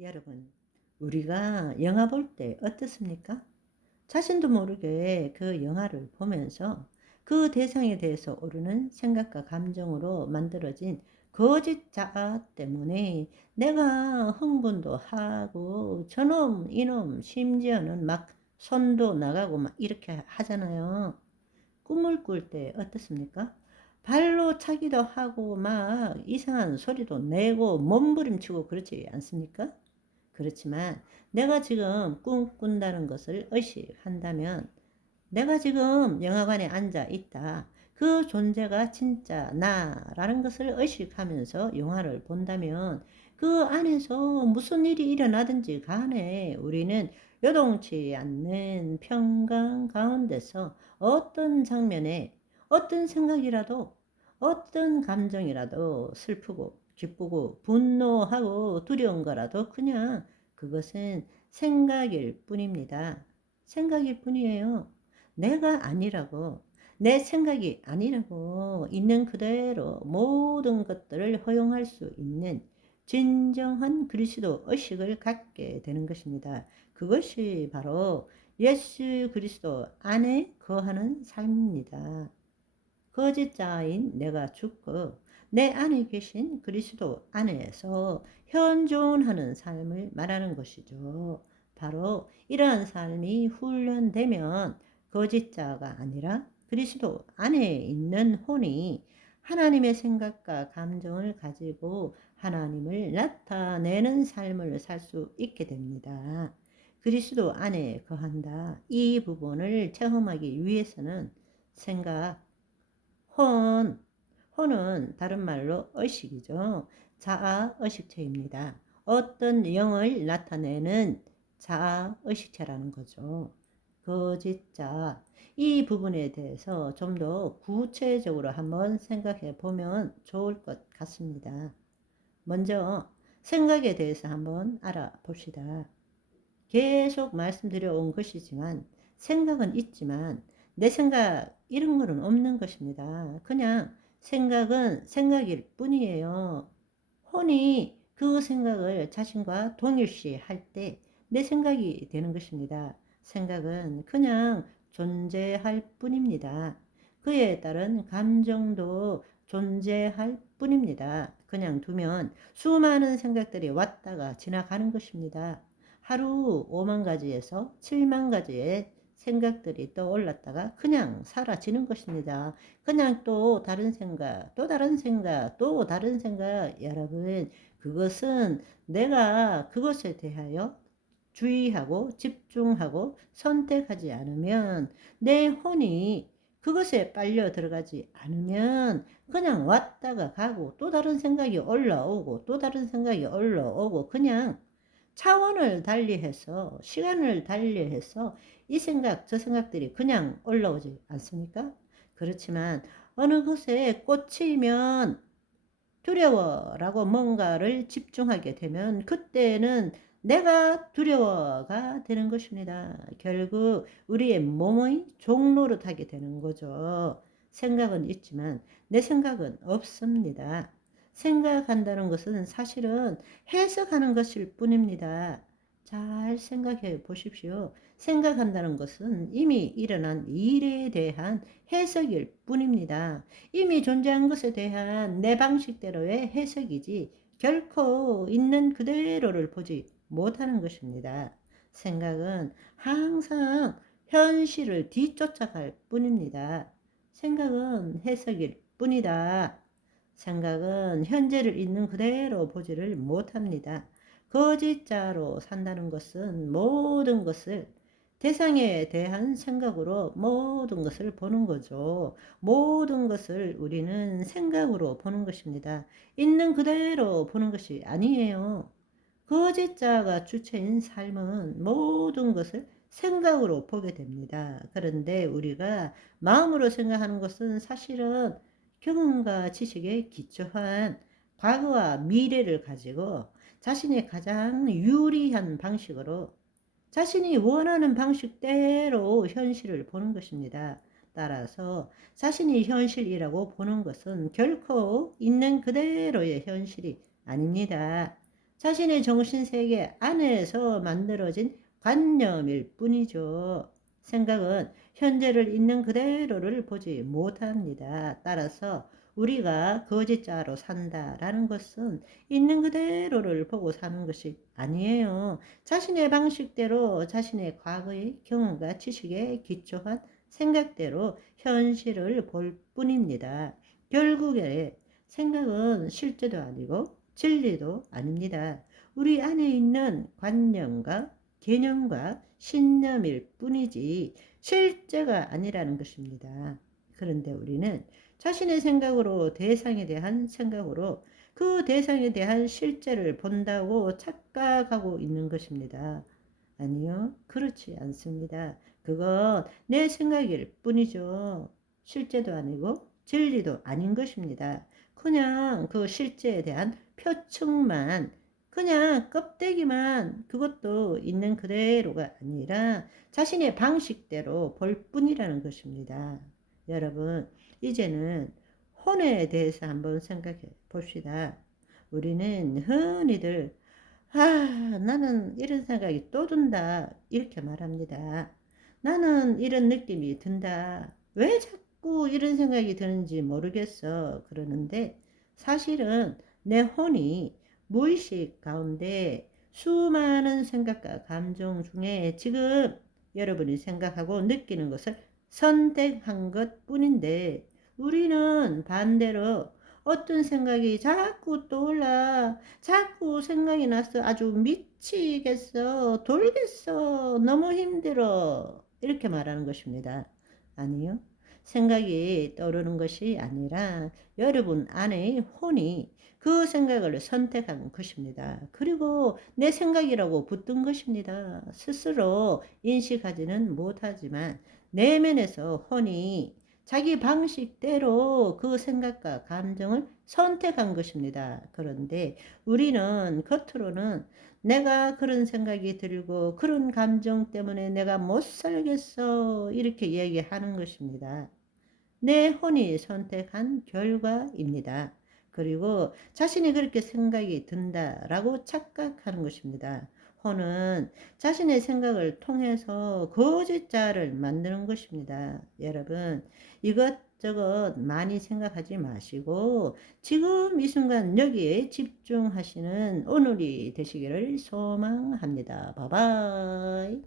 여러분, 우리가 영화 볼 때 어떻습니까? 자신도 모르게 그 영화를 보면서 그 대상에 대해서 오르는 생각과 감정으로 만들어진 거짓 자아 때문에 내가 흥분도 하고 저놈, 이놈, 심지어는 막 손도 나가고 막 이렇게 하잖아요. 꿈을 꿀 때 어떻습니까? 발로 차기도 하고 막 이상한 소리도 내고 몸부림치고 그렇지 않습니까? 그렇지만 내가 지금 꿈 꾼다는 것을 의식한다면 내가 지금 영화관에 앉아 있다. 그 존재가 진짜 나라는 것을 의식하면서 영화를 본다면 그 안에서 무슨 일이 일어나든지 간에 우리는 요동치 않는 평강 가운데서 어떤 장면에 어떤 생각이라도 어떤 감정이라도 슬프고 기쁘고 분노하고 두려운 거라도 그냥 그것은 생각일 뿐입니다. 생각일 뿐이에요. 내가 아니라고, 내 생각이 아니라고 있는 그대로 모든 것들을 허용할 수 있는 진정한 그리스도 의식을 갖게 되는 것입니다. 그것이 바로 예수 그리스도 안에 거하는 삶입니다. 거짓자인 내가 죽고 내 안에 계신 그리스도 안에서 현존하는 삶을 말하는 것이죠. 바로 이러한 삶이 훈련되면 거짓자가 아니라 그리스도 안에 있는 혼이 하나님의 생각과 감정을 가지고 하나님을 나타내는 삶을 살 수 있게 됩니다. 그리스도 안에 거한다. 이 부분을 체험하기 위해서는 생각, 혼, 혼은 다른 말로 의식이죠. 자아 의식체입니다. 어떤 영을 나타내는 자아 의식체라는 거죠. 거짓자. 이 부분에 대해서 좀 더 구체적으로 한번 생각해 보면 좋을 것 같습니다. 먼저 생각에 대해서 한번 알아봅시다. 계속 말씀드려 온 것이지만 생각은 있지만 내 생각 이런 거는 없는 것입니다. 그냥 생각은 생각일 뿐이에요. 혼이 그 생각을 자신과 동일시 할 때 내 생각이 되는 것입니다. 생각은 그냥 존재할 뿐입니다. 그에 따른 감정도 존재할 뿐입니다. 그냥 두면 수많은 생각들이 왔다가 지나가는 것입니다. 하루 5만 가지에서 7만 가지의 생각들이 떠올랐다가 그냥 사라지는 것입니다. 그냥 또 다른 생각, 또 다른 생각, 또 다른 생각. 여러분, 그것은 내가 그것에 대하여 주의하고 집중하고 선택하지 않으면 내 혼이 그것에 빨려 들어가지 않으면 그냥 왔다가 가고 또 다른 생각이 올라오고 또 다른 생각이 올라오고 그냥 차원을 달리해서 시간을 달리해서 이 생각 저 생각들이 그냥 올라오지 않습니까? 그렇지만 어느 것에 꽂히면 두려워라고 뭔가를 집중하게 되면 그때는 내가 두려워가 되는 것입니다. 결국 우리의 몸의 종로로 타게 되는 거죠. 생각은 있지만 내 생각은 없습니다. 생각한다는 것은 사실은 해석하는 것일 뿐입니다. 잘 생각해 보십시오. 생각한다는 것은 이미 일어난 일에 대한 해석일 뿐입니다. 이미 존재한 것에 대한 내 방식대로의 해석이지 결코 있는 그대로를 보지 못하는 것입니다. 생각은 항상 현실을 뒤쫓아갈 뿐입니다. 생각은 해석일 뿐이다. 생각은 현재를 있는 그대로 보지를 못합니다. 거짓자로 산다는 것은 모든 것을 대상에 대한 생각으로 모든 것을 보는 거죠. 모든 것을 우리는 생각으로 보는 것입니다. 있는 그대로 보는 것이 아니에요. 거짓자가 주체인 삶은 모든 것을 생각으로 보게 됩니다. 그런데 우리가 마음으로 생각하는 것은 사실은 경험과 지식에 기초한 과거와 미래를 가지고 자신의 가장 유리한 방식으로 자신이 원하는 방식대로 현실을 보는 것입니다. 따라서 자신이 현실이라고 보는 것은 결코 있는 그대로의 현실이 아닙니다. 자신의 정신세계 안에서 만들어진 관념일 뿐이죠. 생각은 현재를 있는 그대로를 보지 못합니다. 따라서 우리가 거짓자로 산다라는 것은 있는 그대로를 보고 사는 것이 아니에요. 자신의 방식대로 자신의 과거의 경험과 지식에 기초한 생각대로 현실을 볼 뿐입니다. 결국에 생각은 실제도 아니고 진리도 아닙니다. 우리 안에 있는 관념과 개념과 신념일 뿐이지 실제가 아니라는 것입니다. 그런데 우리는 자신의 생각으로 대상에 대한 생각으로 그 대상에 대한 실제를 본다고 착각하고 있는 것입니다. 아니요, 그렇지 않습니다. 그건 내 생각일 뿐이죠. 실제도 아니고 진리도 아닌 것입니다. 그냥 그 실제에 대한 표층만, 그냥 껍데기만 그것도 있는 그대로가 아니라 자신의 방식대로 볼 뿐이라는 것입니다. 여러분, 이제는 혼에 대해서 한번 생각해 봅시다. 우리는 흔히들, 아, 나는 이런 생각이 또 든다. 이렇게 말합니다. 나는 이런 느낌이 든다. 왜 자꾸 이런 생각이 드는지 모르겠어. 그러는데 사실은 내 혼이 무의식 가운데 수많은 생각과 감정 중에 지금 여러분이 생각하고 느끼는 것을 선택한 것 뿐인데 우리는 반대로 어떤 생각이 자꾸 떠올라 자꾸 생각이 나서 아주 미치겠어 돌겠어 너무 힘들어 이렇게 말하는 것입니다. 아니요. 생각이 떠오르는 것이 아니라 여러분 안에 혼이 그 생각을 선택한 것입니다. 그리고 내 생각이라고 붙든 것입니다. 스스로 인식하지는 못하지만 내면에서 혼이 자기 방식대로 그 생각과 감정을 선택한 것입니다. 그런데 우리는 겉으로는 내가 그런 생각이 들고 그런 감정 때문에 내가 못 살겠어 이렇게 얘기하는 것입니다. 내 혼이 선택한 결과입니다. 그리고 자신이 그렇게 생각이 든다라고 착각하는 것입니다. 혼은 자신의 생각을 통해서 거짓자를 만드는 것입니다. 여러분, 이것저것 많이 생각하지 마시고 지금 이 순간 여기에 집중하시는 오늘이 되시기를 소망합니다. 바바이.